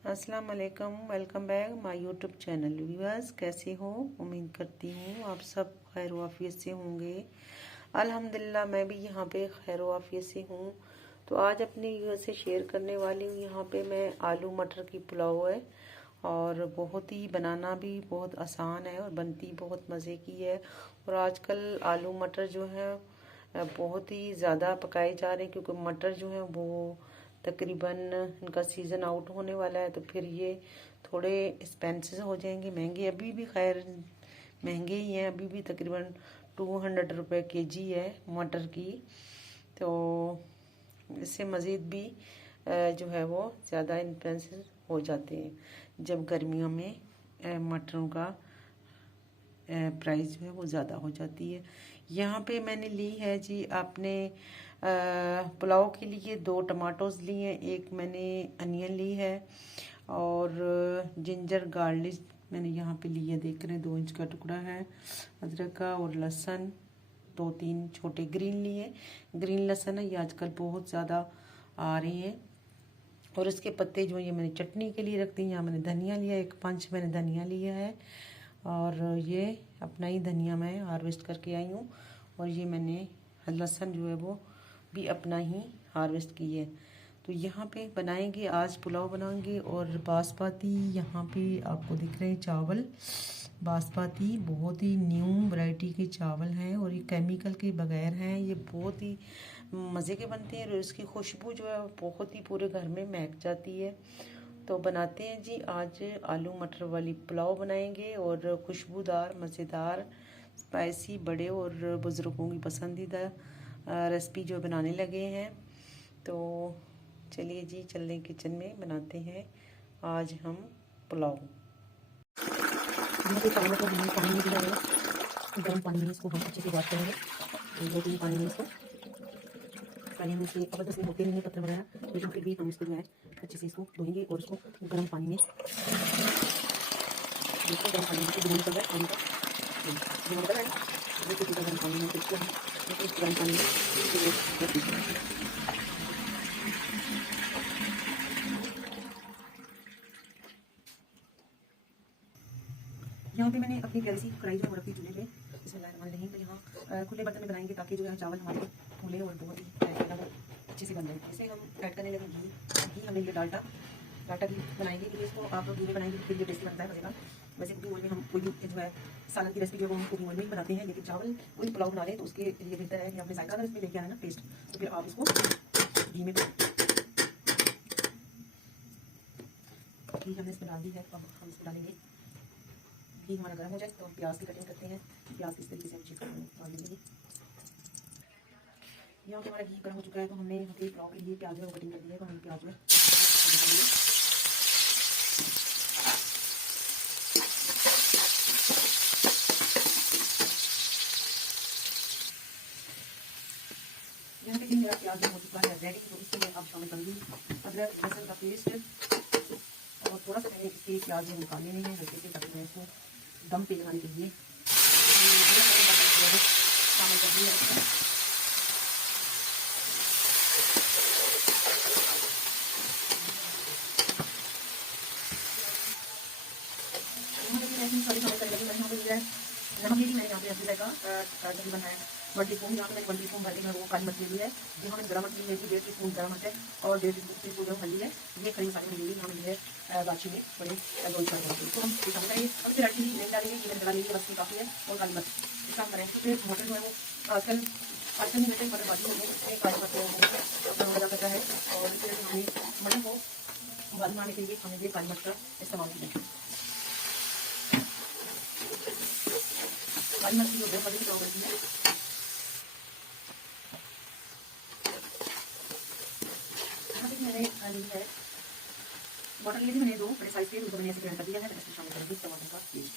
अस्सलाम वालेकुम। Welcome back my YouTube channel. Viewers, कैसे हो? उम्मीद करती हूँ आप सब खैर वाफियत से होंगे। अल्हम्दुलिल्लाह मैं भी यहाँ पे खैर वाफियत से हूँ। तो आज अपने व्यूअर्स से शेयर करने वाली हूँ। यहाँ पे मैं आलू मटर की पुलाव है और बहुत ही बनाना भी बहुत आसान है और बनती बहुत मज़े की है। और आजकल आलू मटर जो है बहुत ही ज़्यादा पकाए जा रहे हैं, क्योंकि मटर जो है वो तकरीबन इनका सीज़न आउट होने वाला है। तो फिर ये थोड़े एक्सपेंसिव हो जाएंगे, महंगे अभी भी खैर महंगे ही हैं। अभी भी तकरीबन 200 रुपये kg है मटर की। तो इससे मज़ीद भी जो है वो ज़्यादा एक्सपेंसिव हो जाते हैं जब गर्मियों में मटरों का प्राइस जो है वो ज़्यादा हो जाती है। यहाँ पे मैंने ली है जी आपने पुलाव के लिए 2 टमाटोज लिए हैं, एक मैंने अनियन ली है और जिंजर गार्लिक मैंने यहाँ पे लिए देख रहे हैं 2 इंच का टुकड़ा है अदरक का, और लहसुन 2-3 छोटे ग्रीन लिए। ग्रीन लहसुन है, ये आजकल बहुत ज़्यादा आ रहे हैं। और इसके पत्ते जो ये मैंने चटनी के लिए रख दी। यहाँ मैंने धनिया लिया, 1 पंच मैंने धनिया लिया है और ये अपना ही धनिया मैं हार्वेस्ट करके आई हूँ। और ये मैंने लहसुन जो है वो भी अपना ही हार्वेस्ट की है। तो यहाँ पे बनाएंगे, आज पुलाव बनाएंगे। और बासमती यहाँ पे आपको दिख रहे हैं चावल, बासमती बहुत ही न्यू वैरायटी के चावल हैं और ये केमिकल के बगैर हैं। ये बहुत ही मज़े के बनते हैं और इसकी खुशबू जो है बहुत ही पूरे घर में महक जाती है। तो बनाते हैं जी, आज आलू मटर वाली पुलाव बनाएंगे और खुशबूदार मज़ेदार स्पाइसी बड़े और बुज़ुर्गों की पसंदीदा रेसिपी जो बनाने लगे हैं। तो चलिए जी, चलने किचन में बनाते हैं आज हम पुलाव। गर्म पानी में इसको हम अच्छे से वॉश करेंगे। 2-3 पानी में इसको पहले हम इसके अगर इसमें होते नहीं है पत्थर वगैरह, लेकिन फिर भी हम इसको जो है अच्छे से इसको धोएंगे और इसको गर्म पानी में गर्म पानी में धोने का पानी का जो है गर्म पानी में इसको गर्म पानी में यहाँ पे मैंने अपनी प्यारी सी कढ़ाई जो है रखी चूल्हे पे। इसमें नहीं तो यहाँ खुले बर्तन में बनाएंगे ताकि जो है चावल हमारे फूले और बहुत ही अच्छे से बन जाए। इसे हम ऐड करने लगे घी हमने लिया डाल्डा की बनाएंगे, क्योंकि इसको आप घी में बनाएंगे तो फिर ये टेस्टी बनता है मज़ेदार। वैसे कुकिंग ऑयल में हम कोई भी जो है सालन की रेसिपी जो है हम कुकिंग ऑयल में ही बनाते हैं, लेकिन चावल कोई पुलाव बना लें तो उसके लिए बेहतर है कि आपने जायका अगर इसमें लेके आना ना टेस्ट, तो फिर आप इसको घी में घी हमने इसमें डाल दी है। अब हम इसको डालेंगे, घी हमारा गर्म हो जाए तो हम प्याज की कटिंग करते हैं। प्याज किस तरीके से हम चेक डाल देंगे। यहाँ पे हमारा घी गर्म हो चुका है तो हमने यहाँ पे पुलाव के लिए प्याज जो है कटिंग कर दी है। तो हम प्याज जो है यहाँ पे मेरा प्याज हो चुका है रेडी। तो इसमें आप शामिल करूँगी अदरक लहसुन का पेस्ट और थोड़ा सा मैंने इसके प्याज में निकाल लेने हैं हल्के से, ताकि मैं इसको दम पे लगाने के लिए शामिल कर दिया। नमक मैंने यहाँ पे हल्दी का तकरीबन है 1 टीस्पून। यहाँ पे मैंने 1 टीस्पून भर के मैं वो काली मिर्च ली है। यहाँ मैंने गर्म मसाले ली 1.5 टीस्पून गर्म मसाला और 1.5 टीस्पून जो हल्दी है। ये खड़ी मसाले में ली यहाँ मिली है दालचीनी में बड़े 2 चार करके। तो हम शामिल करेंगे। हम फिर हल्दी नहीं डालेंगे, ये मैंने डाल ली है, बस काफ़ी है। और काली मिर्च इसका हम करेंगे। तो फिर मटर जो है वो आजकल मिलते हैं, मटर बाजी हो गई, उसमें काली मिर्च अपना मजा करता है। और फिर हमने मटर को उबाल बनाने के लिए हमने ये काली मिर्च का इस्तेमाल किया। काली मिर्च जो है बड़ी चाव करती है। मैंने ली है बॉटल लिए थे मैंने 2 बड़े साइज के, उनको मैंने ऐसे ग्राइंड कर दिया है। इसमें शामिल करेंगे टमाटर का पेस्ट।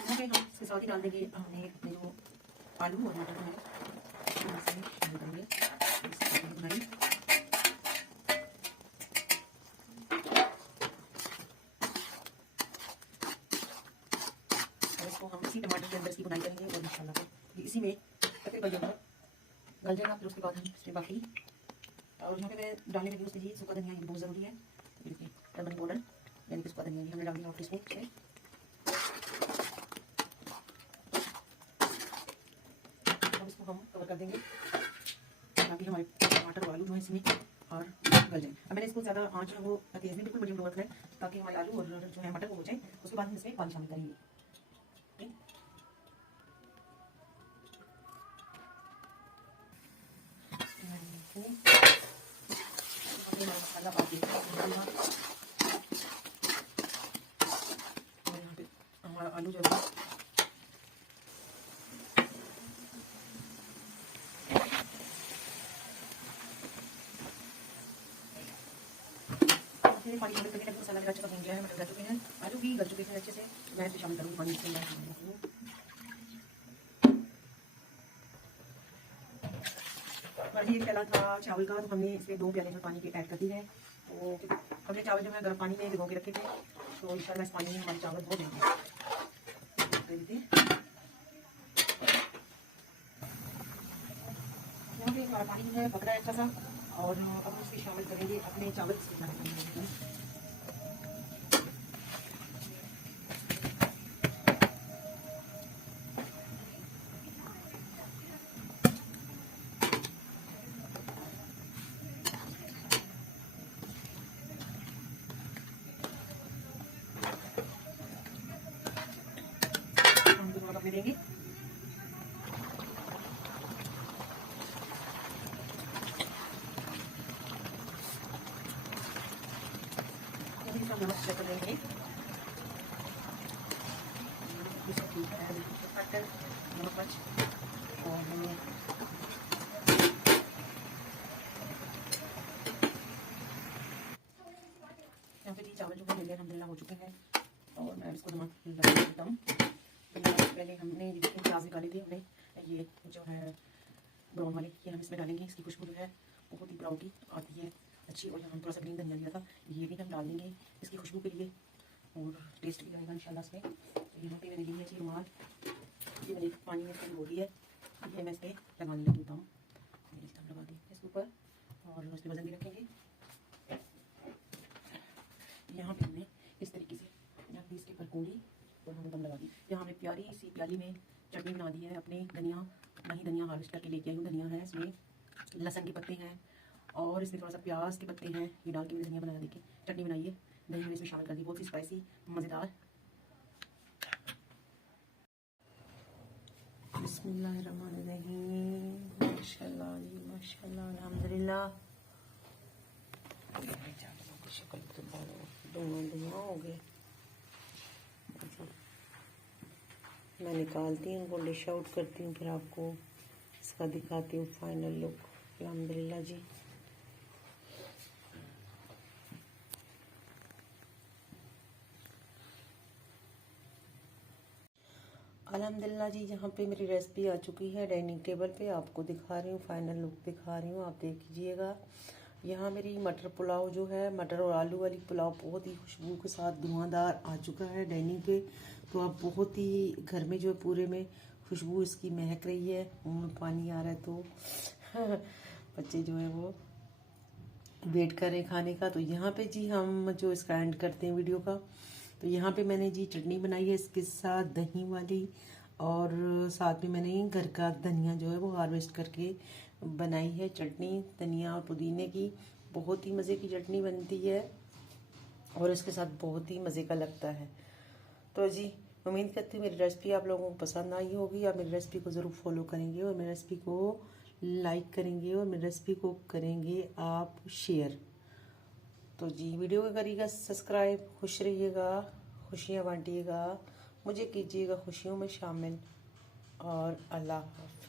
यहाँ पे हम इसके साथ ही डाल देंगे हमने अपने जो आलू और मटर है शामिल करेंगे। इसकी बुनाई करेंगे और इंशाल्लाह ये इसी में तकरीबन गल जाएगा। फिर उसके बाद हम इसमें बाकी और यहाँ पे मैं डालने लगी उसके लिए सूखा धनिया, ये बहुत ज़रूरी है। देखिए टर्मरिक पाउडर यानी कि सूखा धनिया हमने डाल दिया 1 टीस्पून से। अब इसको हम कवर कर देंगे ताकि हमारे टमाटर और आलू जो है इसमें और गल जाए। अब मैंने इसको ज़्यादा आँच है वो तेज़ नहीं, बिल्कुल मीडियम लो रखना है ताकि हमारे आलू और जो है मटर वो हो जाए। उसके बाद हम इसमें पानी शामिल करेंगे। मसाला पा दिया यहाँ पे हमारा आलू जो है पानी शामिल करके मसाला मेरा अच्छे से भून गया है, मटर गल चुके हैं, आलू भी गल चुके हैं अच्छे से। मैं इसमें शामिल करूँगी पानी इसके अंदर। एक प्याला था चावल का, तो हमने इसमें 2 प्याले जो पानी के ऐड कर दी है। तो हमने चावल जो है गर्म पानी में भिगो के रखे थे, तो इंशाल्लाह इस पानी में हमारे चावल बहुत देंगे। यहाँ पे हमारा पानी जो है पक रहा है अच्छा सा, और अब हम इसमें शामिल करेंगे अपने चावल। देंगे नमक चेक कर लेंगे, नमक मिर्च और यहाँ पे चावल जो है मेरे अल्हम्दुलिल्लाह हो चुके हैं। और मैं इसको नमक लगा देता हूँ। पहले हमने प्याज निकाले थे, हमने ये जो है ब्राउन वाले ये हम इसमें डालेंगे। इसकी खुशबू जो है बहुत ही ब्राउन की आती है अच्छी। और यहाँ हम थोड़ा सा ग्रीन धनिया लिया था, ये भी हम डाल देंगे इसकी खुशबू के लिए और टेस्ट भी रहेगा इंशाल्लाह इसमें। तो यहाँ पे मैंने ली है जी रुमाल, ये मैंने पानी में इसमें बोली है, ये मैं इस पर लगाने लगी हूँ। लगा दी इसके ऊपर और उस पर वजन भी रखेंगे। यहाँ पे हमने इस तरीके से यहाँ पे इसके ऊपर कोड़ी और हमने दम लगा दी। यहाँ हमने प्यारी सी प्याली में चटनी बना दी है अपने धनिया, वही धनिया हार्वेस्ट करके लेके आई हूँ। धनिया है इसमें, लहसुन के पत्ते हैं और इसमें थोड़ा सा प्याज के पत्ते हैं, ये डाल के मैंने धनिया बनाया। देखिए चटनी बनाई है, दही मैंने इसमें शामिल कर दी, बहुत ही स्पाइसी मज़ेदार। बिस्मिल्लाहिर्रहमानिर्रहीम, माशाल्लाह जी माशाल्लाह, अल्हम्दुलिल्लाह। शक्ल तो धुआं हो गया। मैं निकालती हूँ, उनको डिश आउट करती हूँ, फिर आपको इसका दिखाती हूँ फाइनल लुक। अल्हम्दुलिल्लाह जी। अल्हम्दुलिल्लाह जी, यहाँ पे मेरी रेसिपी आ चुकी है डाइनिंग टेबल पे। आपको दिखा रही हूँ, फाइनल लुक दिखा रही हूँ, आप देख लीजिएगा। यहाँ मेरी मटर पुलाव जो है, मटर और आलू वाली पुलाव बहुत ही खुशबू के साथ धुआंधार आ चुका है डाइनिंग पे। तो अब बहुत ही घर में जो है पूरे में खुशबू इसकी महक रही है। मुँह में पानी आ रहा है तो बच्चे जो है वो वेट कर रहे हैं खाने का। तो यहाँ पे जी हम जो इसका एंड करते हैं वीडियो का, तो यहाँ पे मैंने जी चटनी बनाई है इसके साथ दही वाली, और साथ में मैंने घर का धनिया जो है वो हार्वेस्ट करके बनाई है चटनी, धनिया और पुदीने की। बहुत ही मज़े की चटनी बनती है और इसके साथ बहुत ही मज़े का लगता है। तो जी उम्मीद करती हूँ मेरी रेसिपी आप लोगों को पसंद आई होगी। आप मेरी रेसिपी को ज़रूर फॉलो करेंगे और मेरी रेसिपी को लाइक करेंगे और मेरी रेसिपी को करेंगे आप शेयर। तो जी वीडियो को करिएगा सब्सक्राइब। खुश रहिएगा, खुशियाँ बांटिएगा, मुझे कीजिएगा खुशियों में शामिल, और अल्लाह हाफ़िज़।